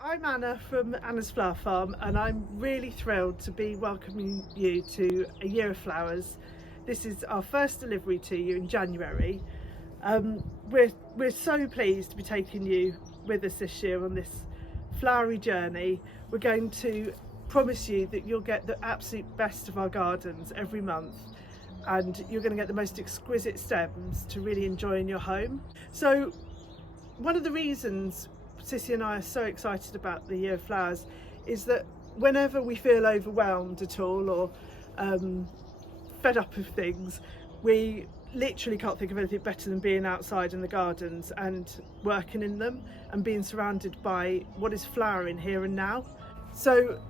I'm Anna from Anna's Flower Farm, and I'm really thrilled to be welcoming you to A Year of Flowers. This is our first delivery to you in January. We're so pleased to be taking you with us this year on this flowery journey. We're going to promise you that you'll get the absolute best of our gardens every month, and you're going to get the most exquisite stems to really enjoy in your home. So one of the reasons Sissy and I are so excited about the Year of Flowers is that whenever we feel overwhelmed at all or fed up of things, we literally can't think of anything better than being outside in the gardens and working in them and being surrounded by what is flowering here and now. So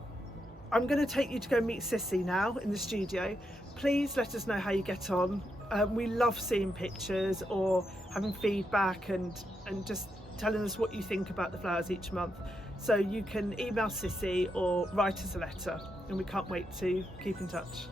I'm going to take you to go meet Sissy now in the studio. Please let us know how you get on. We love seeing pictures or having feedback and just telling us what you think about the flowers each month. So you can email Sissy or write us a letter, and we can't wait to keep in touch.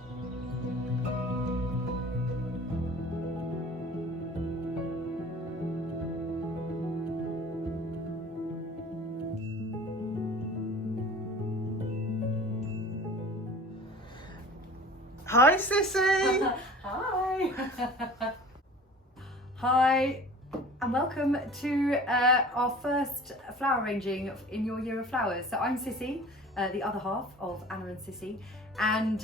Hi Sissy! Hi! Hi, and welcome to our first flower arranging in your Year of Flowers. So I'm Sissy, the other half of Anna and Sissy, and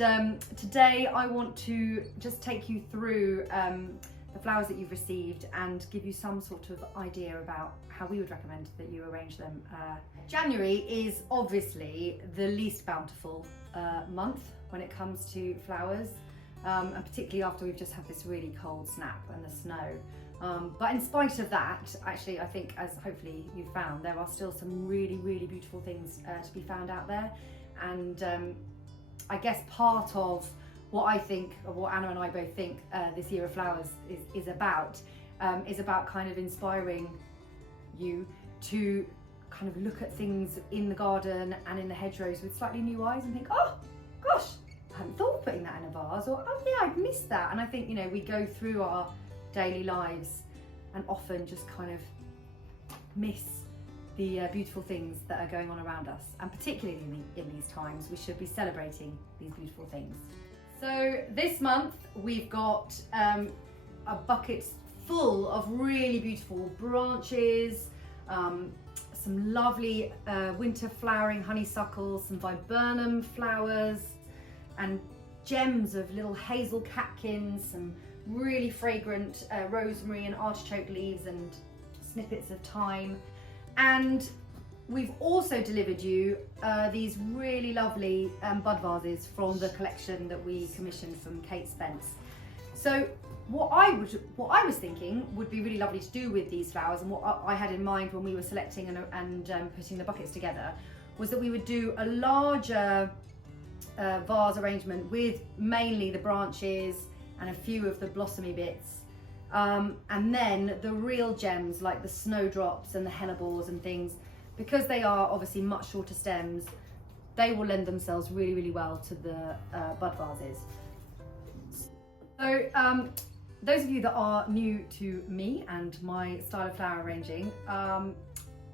today I want to just take you through the flowers that you've received and give you some sort of idea about how we would recommend that you arrange them. January is obviously the least bountiful month when it comes to flowers, and particularly after we've just had this really cold snap and the snow. But in spite of that, actually, I think, as hopefully you've found, there are still some really, really beautiful things to be found out there. And I guess part of what I think, or what Anna and I both think this Year of Flowers is about kind of inspiring you to kind of look at things in the garden and in the hedgerows with slightly new eyes and think, oh gosh, I hadn't thought of putting that in a vase, or oh yeah, I'd missed that. And I think, you know, we go through our daily lives and often just kind of miss the beautiful things that are going on around us, and particularly in these times we should be celebrating these beautiful things. So this month we've got a bucket full of really beautiful branches, some lovely winter flowering honeysuckles, some viburnum flowers, and gems of little hazel catkins, some really fragrant rosemary and artichoke leaves, and snippets of thyme. And we've also delivered you these really lovely bud vases from the collection that we commissioned from Kate Spence. So what I was thinking would be really lovely to do with these flowers, and what I had in mind when we were selecting and putting the buckets together, was that we would do a larger vase arrangement with mainly the branches and a few of the blossomy bits, and then the real gems like the snowdrops and the hellebores and things, because they are obviously much shorter stems, they will lend themselves really, really well to the bud vases. So those of you that are new to me and my style of flower arranging,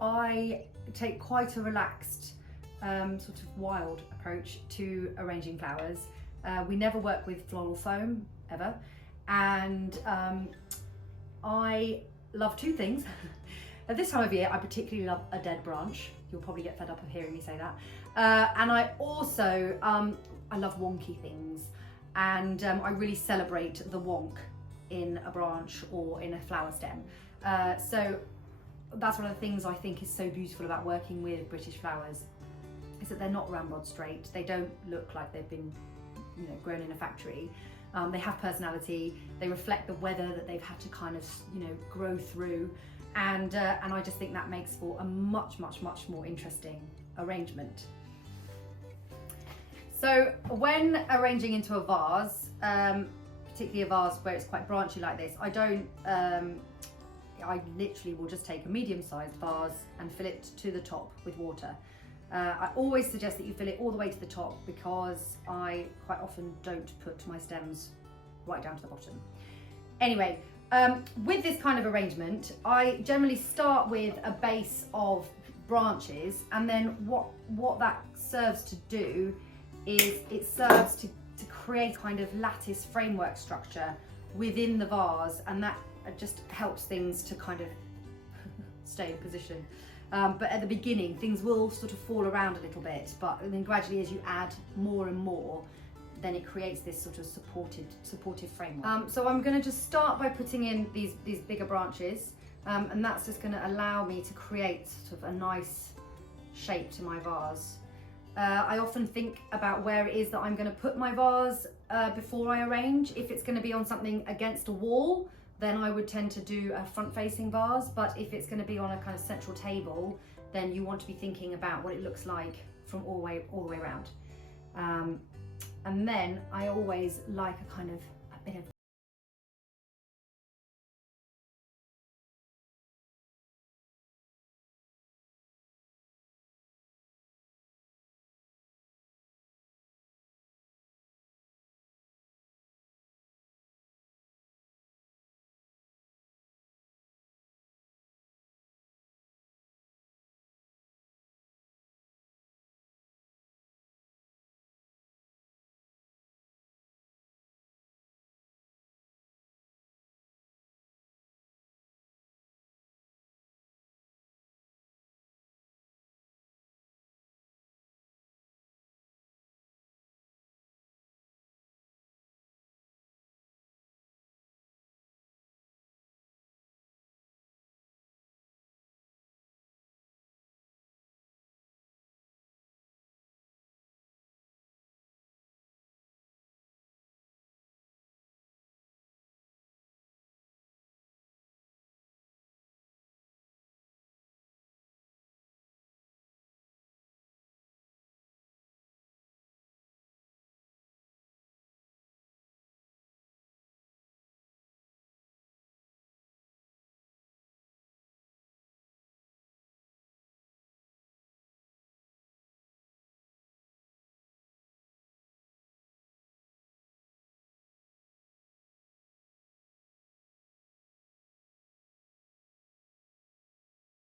I take quite a relaxed, sort of wild approach to arranging flowers. We never work with floral foam, ever. And I love two things. At this time of year, I particularly love a dead branch. You'll probably get fed up of hearing me say that. And I also, I love wonky things. And I really celebrate the wonk in a branch or in a flower stem. So that's one of the things I think is so beautiful about working with British flowers, is that they're not ramrod straight. They don't look like they've been, you know, grown in a factory. They have personality. They reflect the weather that they've had to kind of, you know, grow through, and I just think that makes for a much more interesting arrangement. So when arranging into a vase, particularly a vase where it's quite branchy like this, I literally will just take a medium-sized vase and fill it to the top with water. I always suggest that you fill it all the way to the top, because I quite often don't put my stems right down to the bottom. Anyway, with this kind of arrangement, I generally start with a base of branches, and then what that serves to do is it serves to create kind of lattice framework structure within the vase, and that just helps things to kind of stay in position. But at the beginning, things will sort of fall around a little bit, but then gradually as you add more and more, then it creates this sort of supportive framework. So I'm going to just start by putting in these bigger branches, and that's just going to allow me to create sort of a nice shape to my vase. I often think about where it is that I'm going to put my vase before I arrange. If it's going to be on something against a wall, then I would tend to do a front-facing vase, but if it's going to be on a kind of central table, then you want to be thinking about what it looks like from all the way around. And then I always like a bit of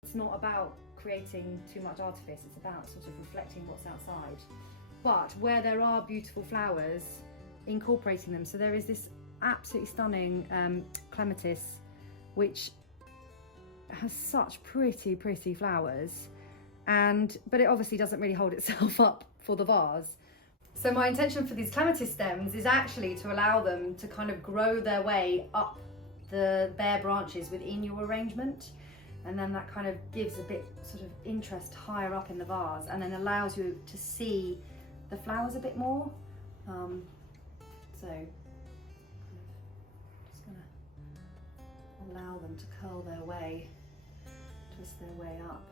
It's not about creating too much artifice, it's about sort of reflecting what's outside. But where there are beautiful flowers, incorporating them. So there is this absolutely stunning clematis, which has such pretty flowers, but it obviously doesn't really hold itself up for the vase. So my intention for these clematis stems is actually to allow them to kind of grow their way up the bare branches within your arrangement. And then that kind of gives a bit sort of interest higher up in the vase, and then allows you to see the flowers a bit more. So just gonna allow them to curl their way, twist their way up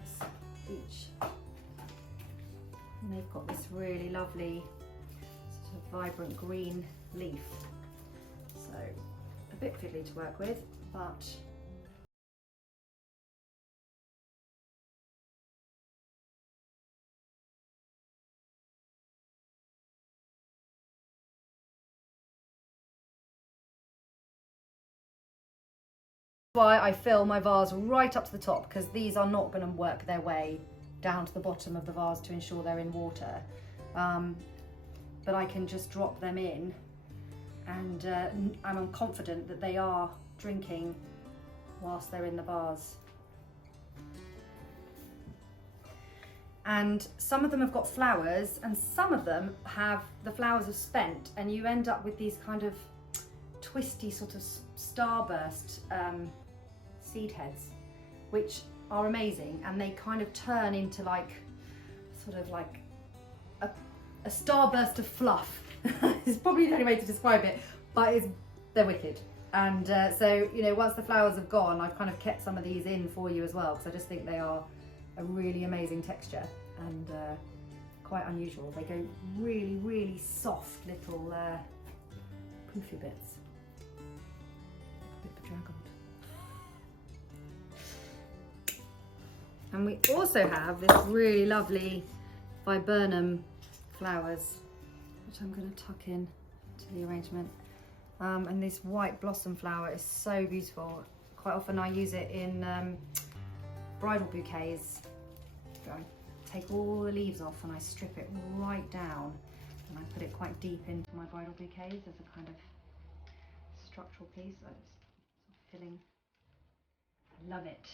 this beach. And they've got this really lovely sort of vibrant green leaf. So a bit fiddly to work with, but why I fill my vase right up to the top, because these are not going to work their way down to the bottom of the vase to ensure they're in water. But I can just drop them in, and I'm confident that they are drinking whilst they're in the vase. And some of them have got flowers, and some of them have the flowers are spent, and you end up with these kind of twisty sort of starburst seed heads, which are amazing, and they kind of turn into like sort of like a starburst of fluff. It's probably the only way to describe it, but they're wicked. And so, you know, once the flowers have gone, I've kind of kept some of these in for you as well, because I just think they are a really amazing texture and quite unusual. They go really soft little poofy bits. A bit bedraggled. And we also have this really lovely viburnum flowers, which I'm going to tuck in to the arrangement. And this white blossom flower is so beautiful. Quite often I use it in bridal bouquets, I take all the leaves off and I strip it right down, and I put it quite deep into my bridal bouquets as a kind of structural piece. So it's filling. I love it.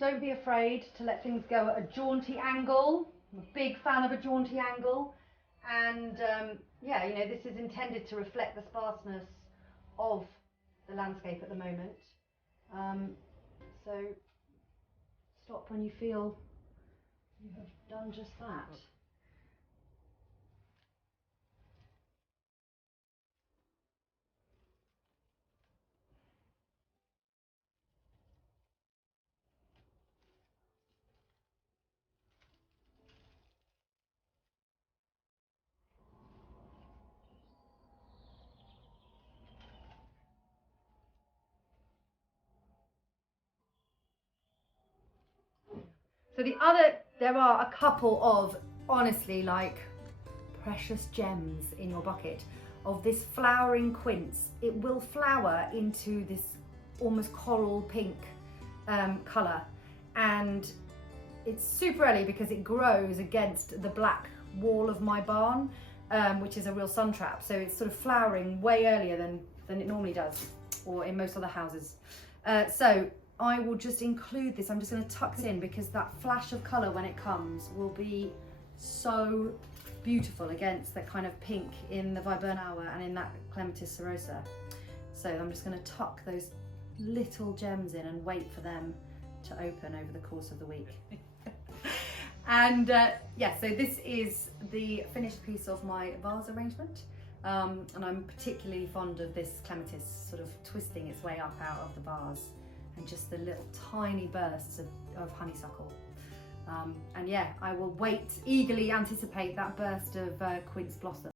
Don't be afraid to let things go at a jaunty angle. I'm a big fan of a jaunty angle, and yeah, you know, this is intended to reflect the sparseness of the landscape at the moment. So stop when you feel you have done just that. So there are a couple of, honestly, like precious gems in your bucket of this flowering quince. It will flower into this almost coral pink colour, and it's super early because it grows against the black wall of my barn, which is a real sun trap. So it's sort of flowering way earlier than it normally does, or in most other houses. So I will just include this. I'm just going to tuck it in because that flash of colour when it comes will be so beautiful against that kind of pink in the viburnum and in that clematis serosa. So I'm just going to tuck those little gems in and wait for them to open over the course of the week. And yeah, so this is the finished piece of my vase arrangement, and I'm particularly fond of this clematis sort of twisting its way up out of the vase, and just the little tiny bursts of honeysuckle. And yeah, I will eagerly anticipate that burst of quince blossom.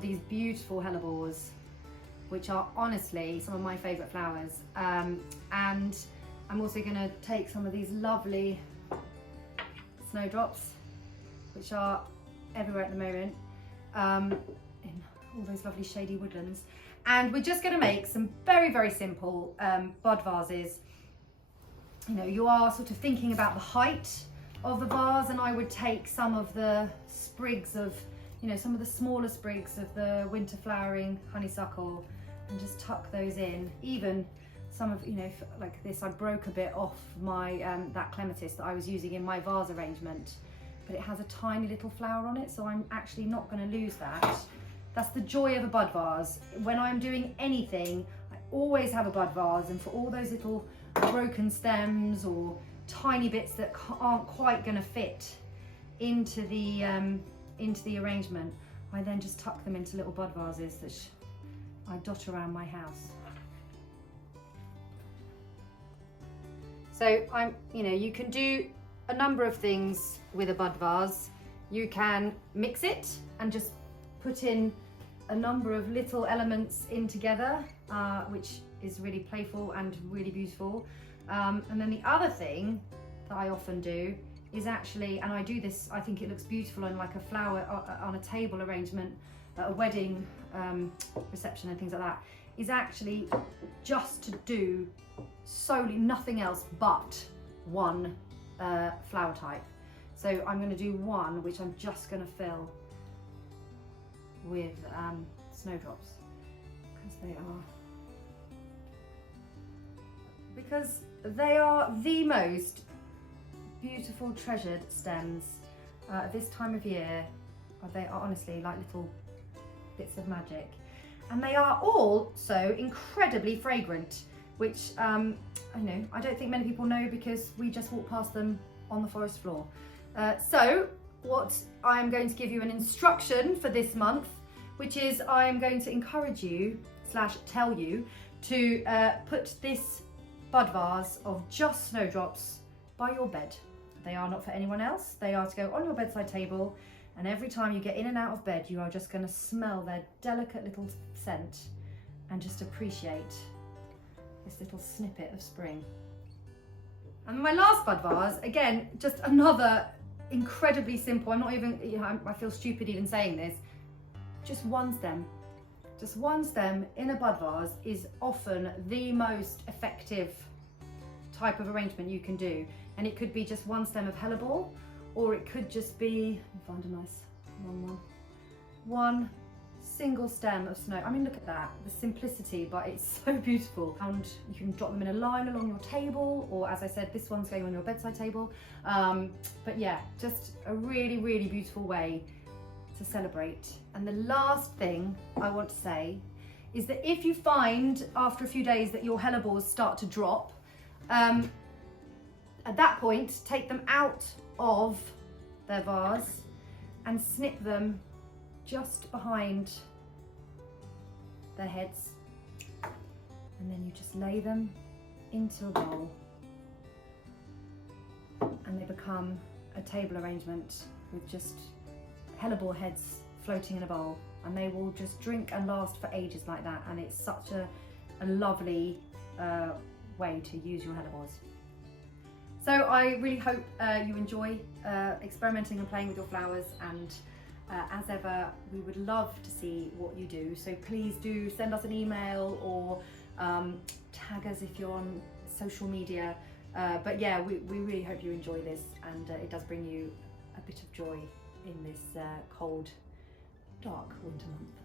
These beautiful hellebores, which are honestly some of my favourite flowers, and I'm also going to take some of these lovely snowdrops, which are everywhere at the moment, in all those lovely shady woodlands, and we're just going to make some very, very simple bud vases. You know, you are sort of thinking about the height of the vase, and I would take some of the sprigs of, you know, some of the smaller sprigs of the winter flowering honeysuckle and just tuck those in. Even some of, you know, like this, I broke a bit off my that clematis that I was using in my vase arrangement, but it has a tiny little flower on it, so I'm actually not going to lose that. That's the joy of a bud vase. When I'm doing anything, I always have a bud vase, and for all those little broken stems or tiny bits that aren't quite going to fit into the arrangement, I then just tuck them into little bud vases that I dot around my house. So you know, you can do a number of things with a bud vase. You can mix it and just put in a number of little elements in together, which is really playful and really beautiful. And then the other thing that I often do is actually, and I do this, I think it looks beautiful on like a flower on a table arrangement at a wedding reception and things like that, is actually just to do solely nothing else but one flower type. So I'm going to do one which I'm just going to fill with snowdrops, because they are the most beautiful treasured stems at this time of year. They are honestly like little bits of magic, and they are also incredibly fragrant, which I don't think many people know because we just walk past them on the forest floor. So what I am going to give you an instruction for this month, which is I am going to encourage you / tell you to put this bud vase of just snowdrops by your bed. They are not for anyone else. They are to go on your bedside table, and every time you get in and out of bed, you are just going to smell their delicate little scent and just appreciate this little snippet of spring. And my last bud vase, again, just another incredibly simple, I'm not even, I feel stupid even saying this, just one stem. Just one stem in a bud vase is often the most effective type of arrangement you can do. And it could be just one stem of hellebore, or it could just be, find a nice one single stem of snow. I mean, look at that, the simplicity, but it's so beautiful. And you can drop them in a line along your table, or as I said, this one's going on your bedside table. But yeah, just a really, really beautiful way to celebrate. And the last thing I want to say is that if you find after a few days that your hellebores start to drop, at that point, take them out of their vase and snip them just behind their heads, and then you just lay them into a bowl and they become a table arrangement with just hellebore heads floating in a bowl, and they will just drink and last for ages like that. And it's such a lovely way to use your hellebores. So I really hope you enjoy experimenting and playing with your flowers, and as ever, we would love to see what you do. So please do send us an email or tag us if you're on social media. But yeah, we really hope you enjoy this, and it does bring you a bit of joy in this cold, dark winter month.